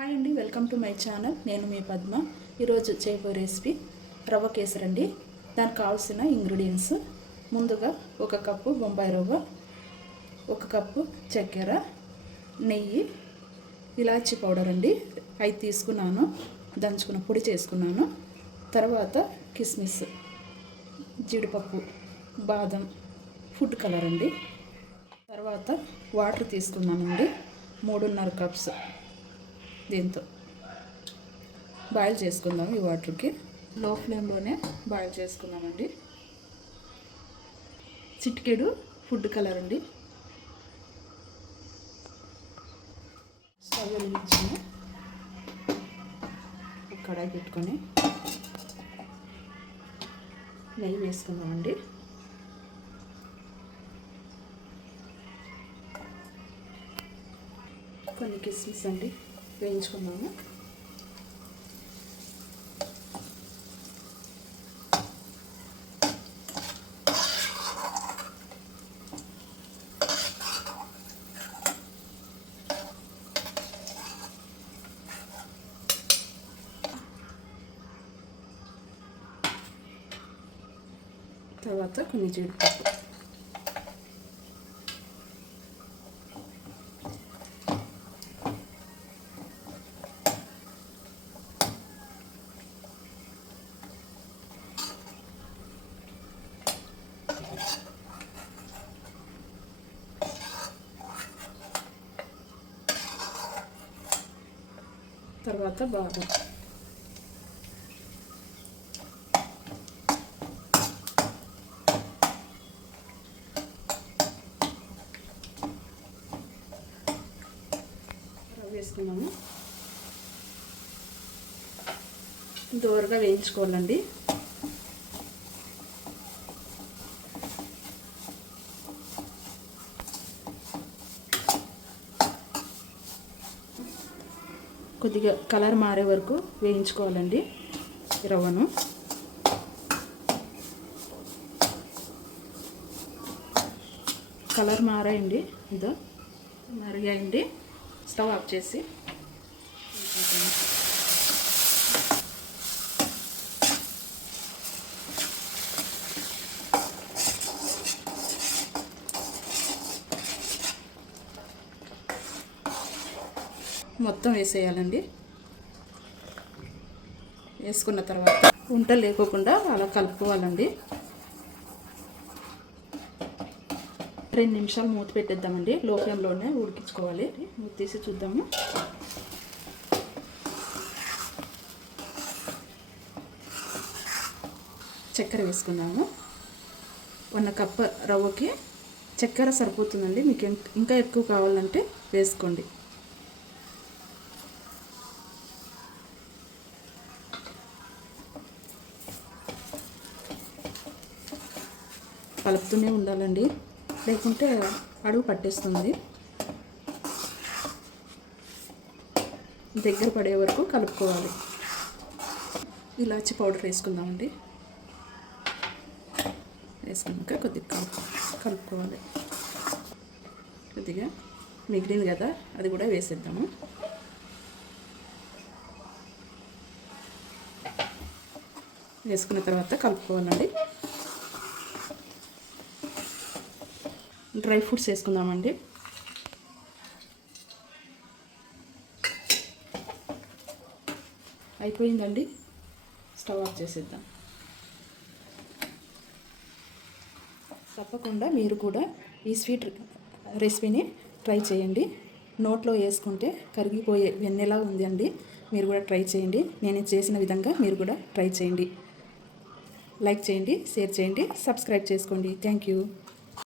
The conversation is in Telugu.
హాయ్ అండి, వెల్కమ్ టు మై ఛానల్. నేను మీ పద్మ. ఈరోజు చేయబోయే రెసిపీ రవ్వ కేసరి అండి. దానికి కావాల్సిన ఇంగ్రీడియంట్స్: ముందుగా 1 కప్పు బొంబాయి రవ్వ, 1 కప్పు చక్కెర, నెయ్యి, ఇలాచీ పౌడర్ అండి 5 తీసుకున్నాను, దంచుకున్న పొడి చేసుకున్నాను. తర్వాత కిస్మిస్, జీడిపప్పు, బాదం, ఫుడ్ కలర్ అండి. తర్వాత వాటర్ తీసుకున్నానండి 3.5 కప్స్. దీంతో బాయిల్ చేసుకుందాం. ఈ వాటర్కి లో ఫ్లేమ్లోనే బాయిల్ చేసుకుందామండి. చిటికెడు ఫుడ్ కలర్ అండి. స్టవ్ వెలిగించిన కడాయి పెట్టుకొని నెయ్యి వేసుకుందామండి. కొన్ని కిస్మిస్ అండి వేయించుకున్నాము. తర్వాత కొన్ని జీడిపప్పు, తర్వాత బాదం, వేసుకున్నాము. దోరగా వేయించుకోవాలండి. కొద్దిగా కలర్ మారే వరకు వేయించుకోవాలండి రవ్వను. కలర్ మారాయండి, ఇదో మరిగాయండి. స్టవ్ ఆఫ్ చేసి మొత్తం వేసేయాలండి. వేసుకున్న తర్వాత ఉంటలు లేకోకుండా అలా కలుపుకోవాలండి. 2 నిమిషాలు మూత పెట్టేద్దామండి. లో ఫ్లేమ్లోనే ఉడికించుకోవాలి. మూత తీసి చూద్దాము. చక్కెర వేసుకున్నాము. 1 కప్పు రవ్వకి చక్కెర సరిపోతుందండి. మీకు ఇంకా ఎక్కువ కావాలంటే వేసుకోండి. కలుపుతూనే ఉండాలండి, లేకుంటే అడుగు పట్టేస్తుంది. దగ్గర పడే వరకు కలుపుకోవాలి. ఇలాచీ పౌడర్ వేసుకుందామండి. వేసుకున్నాక కొద్దిగా కలుపుకోవాలి. కొద్దిగా మిగిలింది కదా, అది కూడా వేసేద్దాము. వేసుకున్న తర్వాత కలుపుకోవాలండి. డ్రై ఫ్రూట్స్ వేసుకుందామండి. అయిపోయిందండి. స్టవ్ ఆఫ్ చేసేద్దాం. తప్పకుండా మీరు కూడా ఈ స్వీట్ రెసిపీని ట్రై చేయండి. నోట్లో వేసుకుంటే కరిగిపోయే వెన్నెలా ఉంది అండి. మీరు కూడా ట్రై చేయండి. నేను చేసిన విధంగా మీరు కూడా ట్రై చేయండి. లైక్ చేయండి, షేర్ చేయండి, సబ్స్క్రైబ్ చేసుకోండి. Thank you.